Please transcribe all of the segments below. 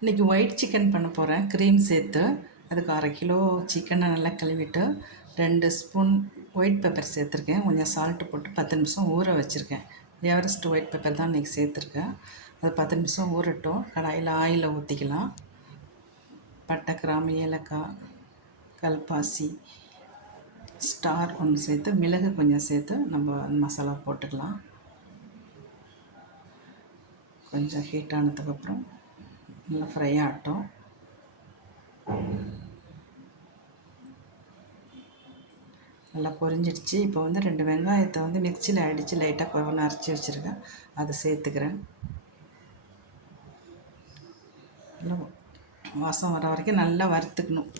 இன்றைக்கி white chicken பண்ண போகிறேன், க்ரீம் சேர்த்து. அதுக்கு 1/2 கிலோ சிக்கனை நல்லா கழுவிட்டு 2 ஸ்பூன் ஒயிட் பெப்பர் சேர்த்துருக்கேன். கொஞ்சம் சால்ட்டு போட்டு 10 நிமிஷம் ஊற வச்சுருக்கேன். எவரெஸ்ட் ஒயிட் பெப்பர் தான் இன்றைக்கி சேர்த்துருக்கேன். அது 10 நிமிஷம் ஊறட்டும். கடாயில் ஆயிலை ஊற்றிக்கலாம். பட்டை, கிராம்பு, ஏலக்காய், கல்பாசி, ஸ்டார் ஒன்று சேர்த்து, மிளகு கொஞ்சம் சேர்த்து நம்ம மசாலா போட்டுக்கலாம். கொஞ்சம் ஹீட் ஆனதுக்கப்புறம் நல்லா ஃப்ரை ஆகட்டும். நல்லா பொரிஞ்சிடுச்சு. இப்போ வந்து 2 வெங்காயத்தை வந்து மிக்சியில் அடித்து லைட்டாக கொரன்னு அரைச்சி வச்சுருக்கேன், அதை சேர்த்துக்கிறேன். நல்லா வாசம் வர வரைக்கும் நல்லா வறுத்துக்கணும்.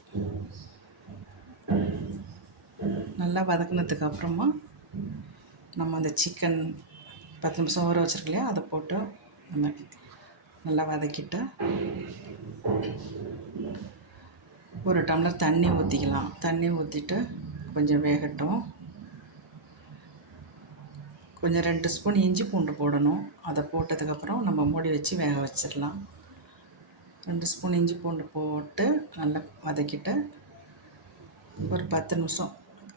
நல்லா வதக்குனதுக்கு அப்புறமா நம்ம அந்த சிக்கன் 10 நிமிஷம் ஊற வச்சுருக்கு இல்லையா, அதை போட்டு நம்ம நல்லா வதக்கிட்டு ஒரு டம்ளர் தண்ணி ஊற்றிக்கலாம். தண்ணி ஊற்றிட்டு கொஞ்சம் வேகட்டும். கொஞ்சம் 2 ஸ்பூன் இஞ்சி பூண்டு போடணும். அதை போட்டதுக்கப்புறம் நம்ம மூடி வச்சு வேக வச்சிடலாம். 2 ஸ்பூன் இஞ்சி பூண்டு போட்டு நல்லா வதக்கிட்டு ஒரு 10 நிமிஷம்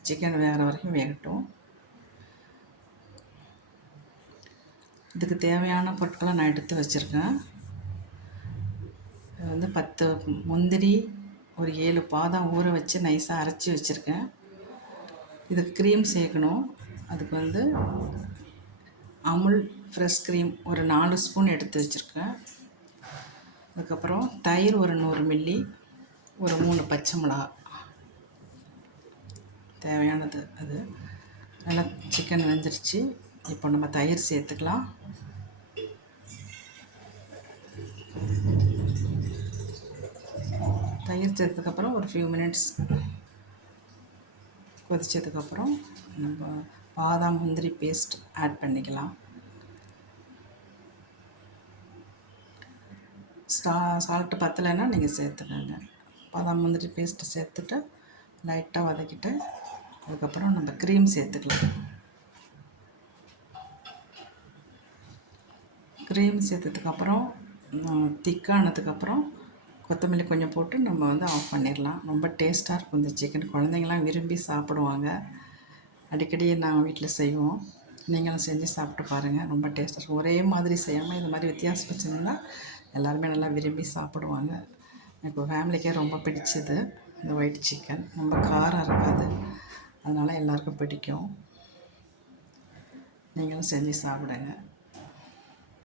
சிக்கன் வேகிற வரைக்கும் வேகட்டும். இதுக்கு தேவையான பொருட்களை நான் எடுத்து வச்சுருக்கேன். வந்து 10 முந்திரி, ஒரு 7 பாதாம் ஊற வச்சு நைஸாக அரைச்சி வச்சுருக்கேன். இதுக்கு க்ரீம் சேர்க்கணும். அதுக்கு வந்து அமுல் ஃப்ரெஷ் க்ரீம் ஒரு 4 ஸ்பூன் எடுத்து வச்சுருக்கேன். அதுக்கப்புறம் தயிர் ஒரு 100 மில்லி, ஒரு 3 பச்சை மிளகா தேவையானது. அது நல்லா சிக்கன் வெந்துருச்சு. இப்போ நம்ம தயிர் சேர்த்துக்கலாம். தயிர் சேர்த்ததுக்கப்புறம் ஒரு ஃபியூ மினிட்ஸ் கொதித்ததுக்கப்புறம் நம்ம பாதாம் முந்திரி பேஸ்ட் ஆட் பண்ணிக்கலாம். சால்ட்டு பத்தலைன்னா நீங்கள் சேர்த்துக்கோங்க. பாதாம் முந்திரி பேஸ்ட்டு சேர்த்துட்டு லைட்டாக வதக்கிட்டு அதுக்கப்புறம் நம்ம க்ரீம் சேர்த்துக்கலாம். க்ரீம் சேர்த்ததுக்கப்புறம் திக்கானதுக்கப்புறம் கொத்தமல்லி கொஞ்சம் போட்டு நம்ம வந்து ஆஃப் பண்ணிடலாம். ரொம்ப டேஸ்ட்டாக இருக்கும் இந்த சிக்கன். குழந்தைங்களாம் விரும்பி சாப்பிடுவாங்க. அடிக்கடி நாங்கள் வீட்டில் செய்வோம். நீங்களும் செஞ்சு சாப்பிட்டு பாருங்கள். ரொம்ப டேஸ்ட்டாக இருக்கும். ஒரே மாதிரி செய்யாமல் இது மாதிரி வித்தியாசம் வச்சுருந்தா எல்லாருமே நல்லா விரும்பி சாப்பிடுவாங்க. இப்போ ஃபேமிலிக்கே ரொம்ப பிடிச்சது இந்த ஒயிட் சிக்கன். ரொம்ப காரம் இருக்காது, அதனால் எல்லாருக்கும் பிடிக்கும். நீங்களும் செஞ்சு சாப்பிடுங்க.